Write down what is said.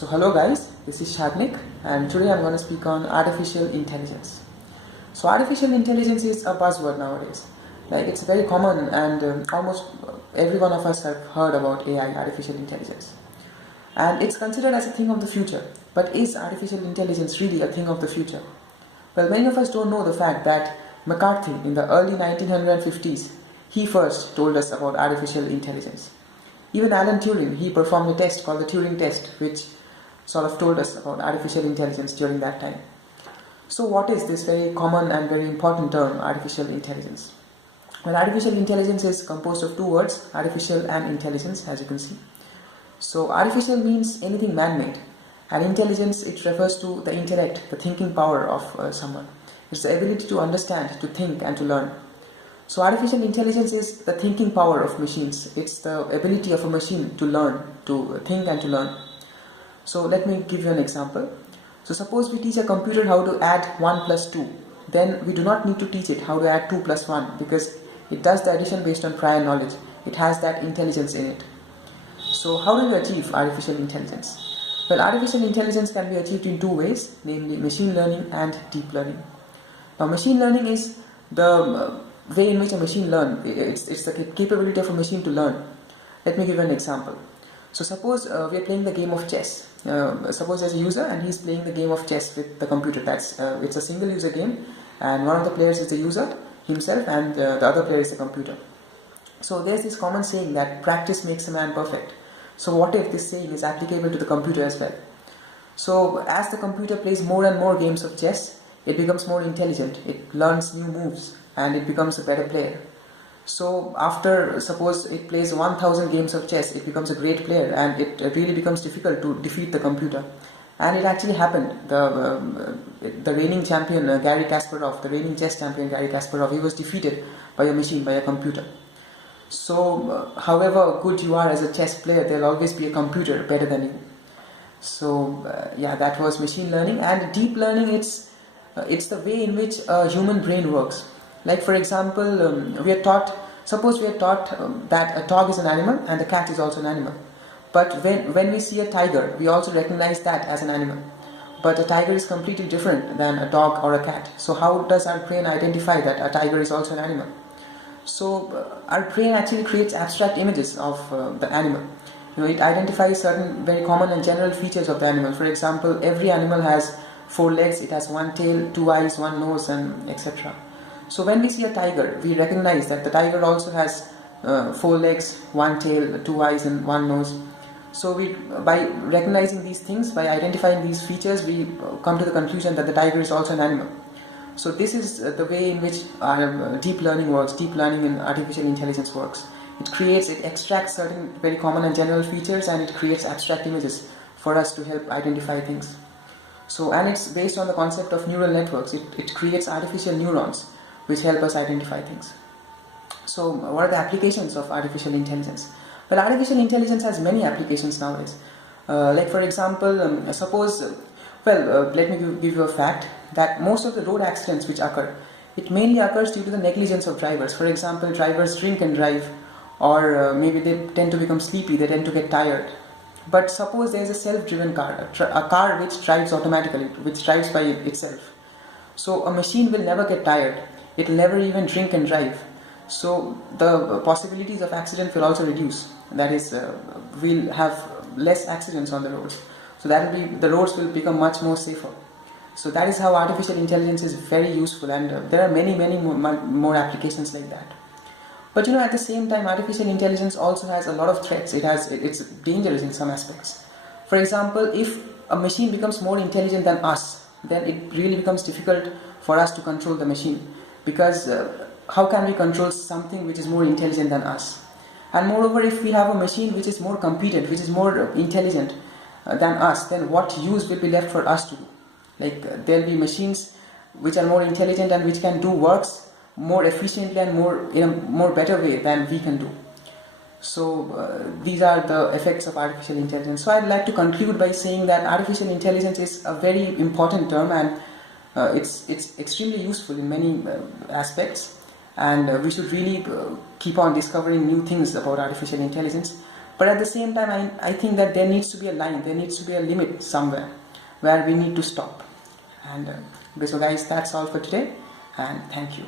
So hello guys, this is Shagnik and today I'm going to speak on artificial intelligence. So artificial intelligence is a buzzword nowadays. Like it's very common and almost every one of us have heard about AI, artificial intelligence. And it's considered as a thing of the future. But is artificial intelligence really a thing of the future? Well, many of us don't know the fact that McCarthy in the early 1950s, he first told us about artificial intelligence. Even Alan Turing, he performed a test called the Turing test, which sort of told us about artificial intelligence during that time. So what is this very common and very important term, artificial intelligence? Well, artificial intelligence is composed of two words, artificial and intelligence, as you can see. So artificial means anything man-made, and intelligence, it refers to the intellect, the thinking power of someone. It's the ability to understand, to think and to learn. So artificial intelligence is the thinking power of machines. It's the ability of a machine to learn, to think and to learn. So let me give you an example. So suppose we teach a computer how to add 1 plus 2. Then we do not need to teach it how to add 2 plus 1 because it does the addition based on prior knowledge. It has that intelligence in it. So how do we achieve artificial intelligence? Well, artificial intelligence can be achieved in two ways, namely machine learning and deep learning. Now machine learning is the way in which a machine learns. It's the capability of a machine to learn. Let me give you an example. So suppose we are playing the game of chess. Suppose there's a user and he's playing the game of chess with the computer. It's a single user game, and one of the players is the user himself and the other player is the computer. So there's this common saying that practice makes a man perfect. So what if this saying is applicable to the computer as well? So as the computer plays more and more games of chess, it becomes more intelligent, it learns new moves and it becomes a better player. So after, suppose it plays 1000 games of chess, it becomes a great player and it really becomes difficult to defeat the computer. And it actually happened. The reigning champion Garry Kasparov, the reigning chess champion Garry Kasparov, he was defeated by a machine, by a computer. So however good you are as a chess player, there will always be a computer better than you. So yeah, that was machine learning. And deep learning, it's the way in which a human brain works. Like for example, suppose we are taught that a dog is an animal and a cat is also an animal. But when we see a tiger, we also recognize that as an animal. But a tiger is completely different than a dog or a cat. So how does our brain identify that a tiger is also an animal? So our brain actually creates abstract images of the animal. It identifies certain very common and general features of the animal. For example, every animal has 4 legs, it has 1 tail, 2 eyes, 1 nose, and etc. So when we see a tiger, we recognize that the tiger also has 4 legs, 1 tail, 2 eyes, and 1 nose. So by recognizing these things, by identifying these features, we come to the conclusion that the tiger is also an animal. So this is the way in which deep learning works, deep learning in artificial intelligence works. It extracts certain very common and general features and it creates abstract images for us to help identify things. So, and it's based on the concept of neural networks. It creates artificial neurons which help us identify things. So what are the applications of artificial intelligence? Well, artificial intelligence has many applications nowadays. Like for example, let me give you a fact that most of the road accidents which occur, it mainly occurs due to the negligence of drivers. For example, drivers drink and drive, or maybe they tend to become sleepy, they tend to get tired. But suppose there is a self-driven car, a car which drives automatically, which drives by itself. So a machine will never get tired, it will never even drink and drive. So the possibilities of accident will also reduce. That is, we'll have less accidents on the roads. So the roads will become much more safer. So that is how artificial intelligence is very useful, and there are many more applications like that. But at the same time, artificial intelligence also has a lot of threats. It's dangerous in some aspects. For example, if a machine becomes more intelligent than us, then it really becomes difficult for us to control the machine, because how can we control something which is more intelligent than us? And moreover, if we have a machine which is more competent, which is more intelligent than us, then what use will be left for us to do? Like there will be machines which are more intelligent and which can do works more efficiently and in a more better way than we can do. So these are the effects of artificial intelligence. So I'd like to conclude by saying that artificial intelligence is a very important term, and it's extremely useful in many aspects, and we should really keep on discovering new things about artificial intelligence. But at the same time, I think that there needs to be a line, there needs to be a limit somewhere where we need to stop. And so guys, that's all for today, and thank you.